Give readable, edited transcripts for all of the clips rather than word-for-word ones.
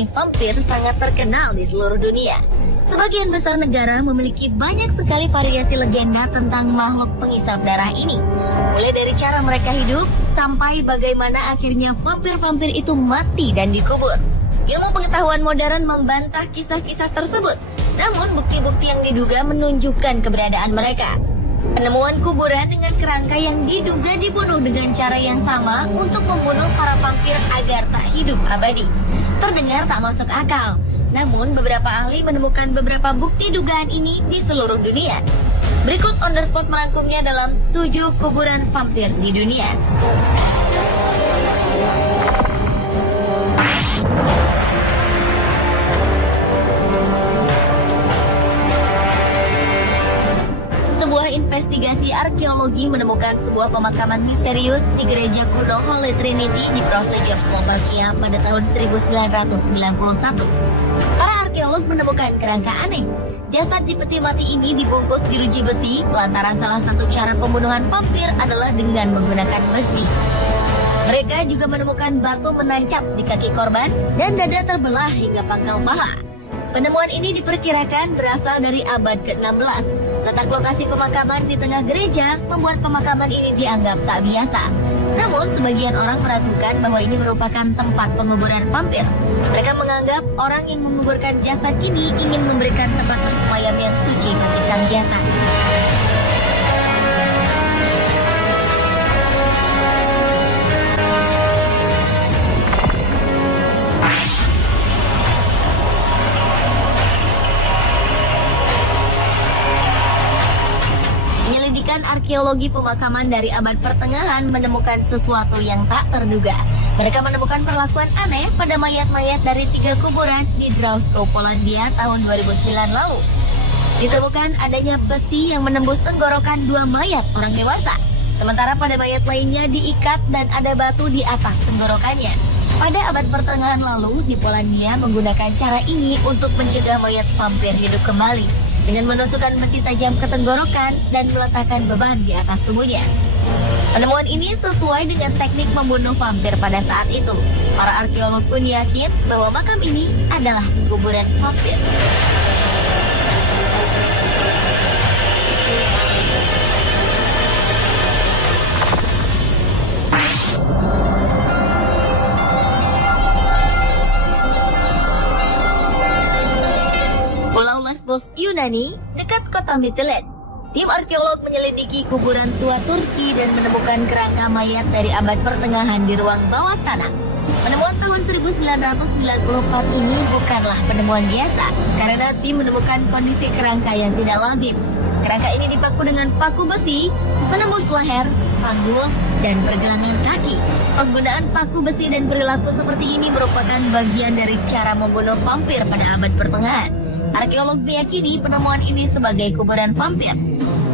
menyerupai vampir sangat terkenal di seluruh dunia. Sebagian besar negara memiliki banyak sekali variasi legenda tentang makhluk pengisap darah ini. Mulai dari cara mereka hidup, sampai bagaimana akhirnya vampir-vampir itu mati dan dikubur. Ilmu pengetahuan modern membantah kisah-kisah tersebut. Namun bukti-bukti yang diduga menunjukkan keberadaan mereka. Penemuan kuburan dengan kerangka yang diduga dibunuh dengan cara yang sama untuk membunuh para vampir agar tak hidup abadi. Terdengar tak masuk akal. Namun beberapa ahli menemukan beberapa bukti dugaan ini di seluruh dunia. Berikut On The Spot merangkumnya dalam 7 kuburan vampir di dunia. Sebuah investigasi arkeologi menemukan sebuah pemakaman misterius di gereja kuno Holy Trinity di Prostějov, Slovakia pada tahun 1991. Para arkeolog menemukan kerangka aneh. Jasad di peti mati ini dibungkus jeruji besi lantaran salah satu cara pembunuhan vampir adalah dengan menggunakan besi. Mereka juga menemukan batu menancap di kaki korban dan dada terbelah hingga pangkal paha. Penemuan ini diperkirakan berasal dari abad ke-16. Letak lokasi pemakaman di tengah gereja membuat pemakaman ini dianggap tak biasa. Namun, sebagian orang meragukan bahwa ini merupakan tempat penguburan vampir. Mereka menganggap orang yang menguburkan jasad ini ingin memberikan tempat bersemayam yang suci bagi sang jasad. Penyelidikan arkeologi pemakaman dari abad pertengahan menemukan sesuatu yang tak terduga. Mereka menemukan perlakuan aneh pada mayat-mayat dari 3 kuburan di Drawsko, Polandia tahun 2009 lalu. Ditemukan adanya besi yang menembus tenggorokan 2 mayat orang dewasa. Sementara pada mayat lainnya diikat dan ada batu di atas tenggorokannya. Pada abad pertengahan lalu, di Polandia menggunakan cara ini untuk mencegah mayat vampir hidup kembali, dengan menusukkan besi tajam ke tenggorokan dan meletakkan beban di atas tubuhnya. Penemuan ini sesuai dengan teknik membunuh vampir pada saat itu. Para arkeolog pun yakin bahwa makam ini adalah kuburan vampir. Pulau Lesbos, Yunani, dekat kota Mytilene. Tim arkeolog menyelidiki kuburan tua Turki dan menemukan kerangka mayat dari abad pertengahan di ruang bawah tanah. Penemuan tahun 1994 ini bukanlah penemuan biasa, karena tim menemukan kondisi kerangka yang tidak lazim. Kerangka ini dipaku dengan paku besi, menembus leher, panggul, dan pergelangan kaki. Penggunaan paku besi dan perilaku seperti ini merupakan bagian dari cara membunuh vampir pada abad pertengahan. Arkeolog meyakini penemuan ini sebagai kuburan vampir.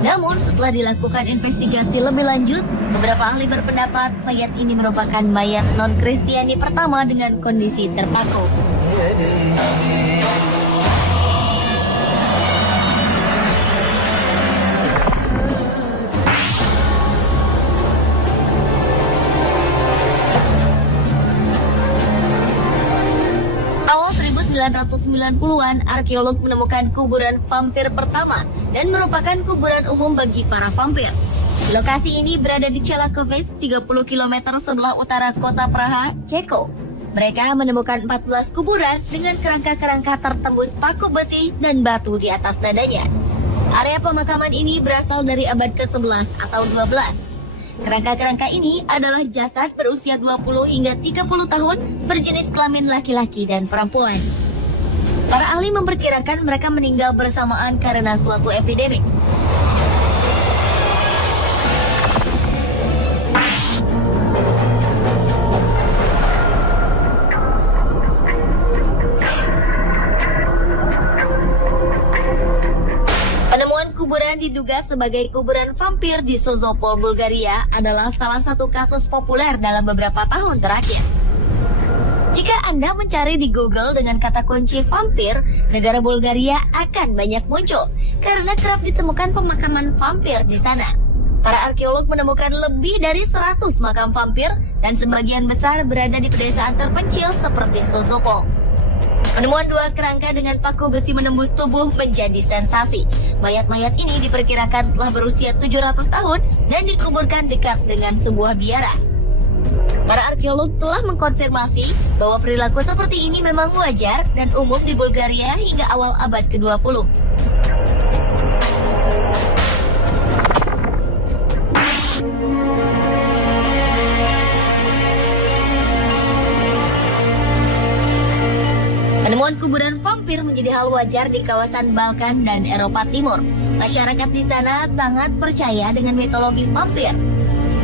Namun setelah dilakukan investigasi lebih lanjut, beberapa ahli berpendapat mayat ini merupakan mayat non-Kristiani pertama dengan kondisi terpaku. Awal 1990-an, arkeolog menemukan kuburan vampir pertama dan merupakan kuburan umum bagi para vampir. Lokasi ini berada di Čelakovice, 30 km sebelah utara kota Praha, Ceko. Mereka menemukan 14 kuburan dengan kerangka-kerangka tertembus paku besi dan batu di atas dadanya. Area pemakaman ini berasal dari abad ke-11 atau 12. Kerangka-kerangka ini adalah jasad berusia 20 hingga 30 tahun berjenis kelamin laki-laki dan perempuan. Para ahli memperkirakan mereka meninggal bersamaan karena suatu epidemi. Kuburan diduga sebagai kuburan vampir di Sozopol, Bulgaria adalah salah satu kasus populer dalam beberapa tahun terakhir. Jika Anda mencari di Google dengan kata kunci vampir, negara Bulgaria akan banyak muncul karena kerap ditemukan pemakaman vampir di sana. Para arkeolog menemukan lebih dari 100 makam vampir dan sebagian besar berada di pedesaan terpencil seperti Sozopol. Penemuan dua kerangka dengan paku besi menembus tubuh menjadi sensasi. Mayat-mayat ini diperkirakan telah berusia 700 tahun dan dikuburkan dekat dengan sebuah biara. Para arkeolog telah mengkonfirmasi bahwa perilaku seperti ini memang wajar dan umum di Bulgaria hingga awal abad ke-20. Penemuan kuburan vampir menjadi hal wajar di kawasan Balkan dan Eropa Timur. Masyarakat di sana sangat percaya dengan mitologi vampir.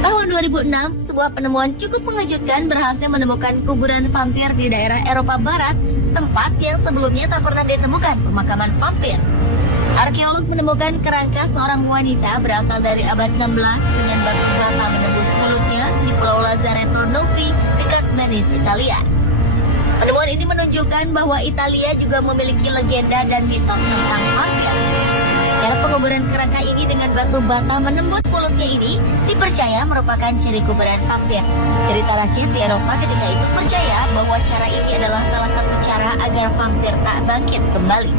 Tahun 2006, sebuah penemuan cukup mengejutkan berhasil menemukan kuburan vampir di daerah Eropa Barat, tempat yang sebelumnya tak pernah ditemukan pemakaman vampir. Arkeolog menemukan kerangka seorang wanita berasal dari abad 16 dengan batu bata menembus mulutnya di Pulau Lazaretto Novi dekat Venice, Italia. Penemuan ini menunjukkan bahwa Italia juga memiliki legenda dan mitos tentang vampir. Cara penguburan kerangka ini dengan batu bata menembus mulutnya ini dipercaya merupakan ciri kuburan vampir. Cerita rakyat di Eropa ketika itu percaya bahwa cara ini adalah salah satu cara agar vampir tak bangkit kembali.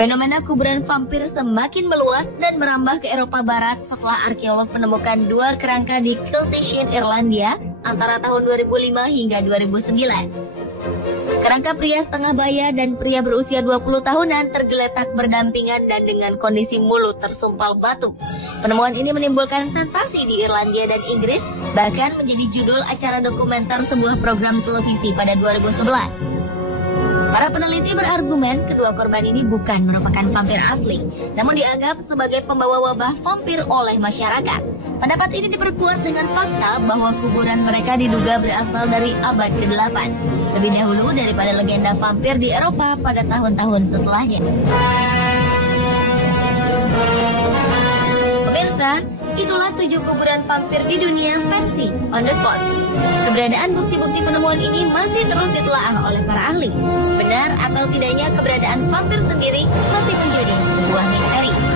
Fenomena kuburan vampir semakin meluas dan merambah ke Eropa Barat setelah arkeolog menemukan dua kerangka di Kiltishin, Irlandia antara tahun 2005 hingga 2009. Kerangka pria setengah baya dan pria berusia 20 tahunan tergeletak berdampingan dan dengan kondisi mulut tersumpal batu. Penemuan ini menimbulkan sensasi di Irlandia dan Inggris, bahkan menjadi judul acara dokumenter sebuah program televisi pada 2011. Para peneliti berargumen kedua korban ini bukan merupakan vampir asli, namun dianggap sebagai pembawa wabah vampir oleh masyarakat. Pendapat ini diperkuat dengan fakta bahwa kuburan mereka diduga berasal dari abad ke-8, lebih dahulu daripada legenda vampir di Eropa pada tahun-tahun setelahnya. Pemirsa, itulah 7 kuburan vampir di dunia versi On The Spot. Keberadaan bukti-bukti penemuan ini masih terus ditelaah oleh para ahli. Benar atau tidaknya keberadaan vampir sendiri masih menjadi sebuah misteri.